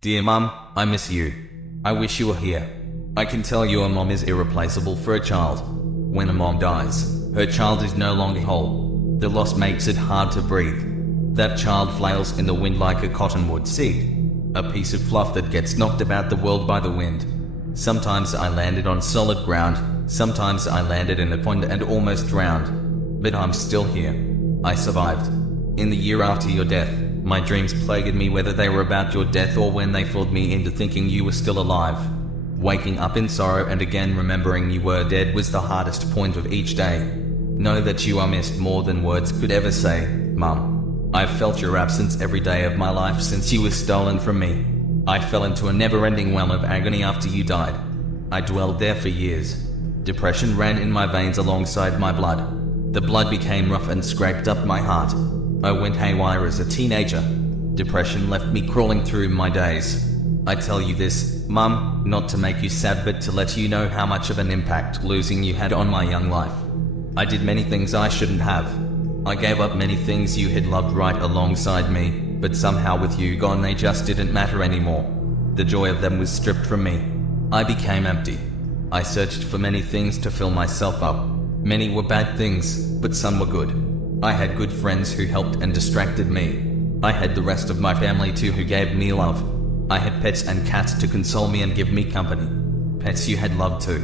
Dear Mum, I miss you. I wish you were here. I can tell you a mom is irreplaceable for a child. When a mom dies, her child is no longer whole. The loss makes it hard to breathe. That child flails in the wind like a cottonwood seed, a piece of fluff that gets knocked about the world by the wind. Sometimes I landed on solid ground, sometimes I landed in a pond and almost drowned. But I'm still here. I survived. In the year after your death, my dreams plagued me, whether they were about your death or when they fooled me into thinking you were still alive. Waking up in sorrow and again remembering you were dead was the hardest point of each day. Know that you are missed more than words could ever say, Mum. I've felt your absence every day of my life since you were stolen from me. I fell into a never-ending well of agony after you died. I dwelled there for years. Depression ran in my veins alongside my blood. The blood became rough and scraped up my heart. I went haywire as a teenager. Depression left me crawling through my days. I tell you this, Mum, not to make you sad but to let you know how much of an impact losing you had on my young life. I did many things I shouldn't have. I gave up many things you had loved right alongside me, but somehow with you gone they just didn't matter anymore. The joy of them was stripped from me. I became empty. I searched for many things to fill myself up. Many were bad things, but some were good. I had good friends who helped and distracted me. I had the rest of my family too who gave me love. I had pets and cats to console me and give me company. Pets you had loved too.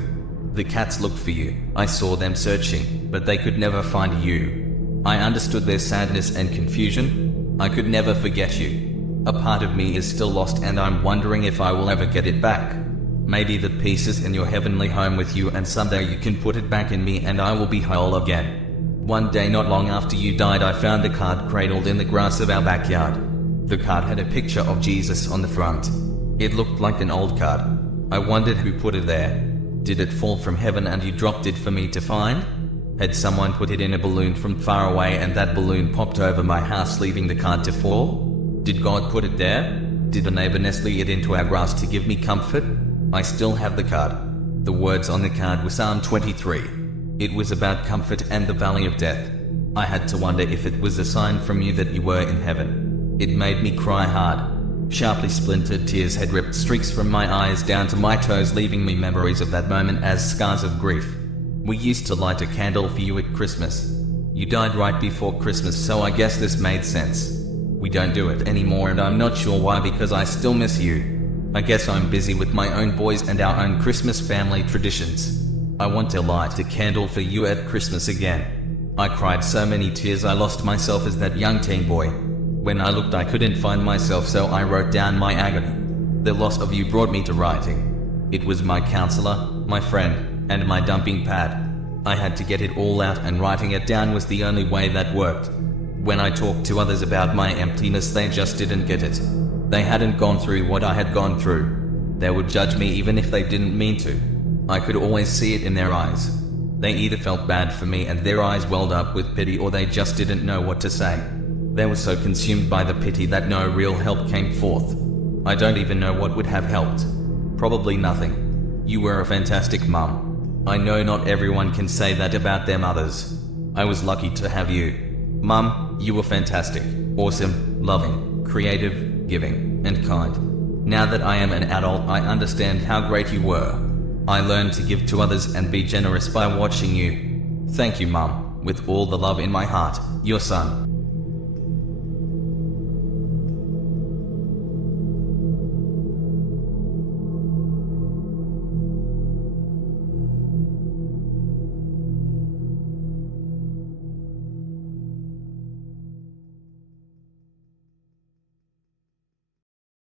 The cats looked for you. I saw them searching, but they could never find you. I understood their sadness and confusion. I could never forget you. A part of me is still lost and I'm wondering if I will ever get it back. Maybe the piece is in your heavenly home with you and someday you can put it back in me and I will be whole again. One day not long after you died I found a card cradled in the grass of our backyard. The card had a picture of Jesus on the front. It looked like an old card. I wondered who put it there. Did it fall from heaven and you dropped it for me to find? Had someone put it in a balloon from far away and that balloon popped over my house leaving the card to fall? Did God put it there? Did a neighbor nestle it into our grass to give me comfort? I still have the card. The words on the card were Psalm 23. It was about comfort and the valley of death. I had to wonder if it was a sign from you that you were in heaven. It made me cry hard. Sharply splintered tears had ripped streaks from my eyes down to my toes, leaving me memories of that moment as scars of grief. We used to light a candle for you at Christmas. You died right before Christmas, so I guess this made sense. We don't do it anymore and I'm not sure why, because I still miss you. I guess I'm busy with my own boys and our own Christmas family traditions. I want to light a candle for you at Christmas again. I cried so many tears I lost myself as that young teen boy. When I looked I couldn't find myself, so I wrote down my agony. The loss of you brought me to writing. It was my counselor, my friend, and my dumping pad. I had to get it all out and writing it down was the only way that worked. When I talked to others about my emptiness they just didn't get it. They hadn't gone through what I had gone through. They would judge me even if they didn't mean to. I could always see it in their eyes. They either felt bad for me and their eyes welled up with pity, or they just didn't know what to say. They were so consumed by the pity that no real help came forth. I don't even know what would have helped. Probably nothing. You were a fantastic mum. I know not everyone can say that about their mothers. I was lucky to have you. Mum, you were fantastic, awesome, loving, creative, giving, and kind. Now that I am an adult I understand how great you were. I learned to give to others and be generous by watching you. Thank you, Mum, with all the love in my heart, your son.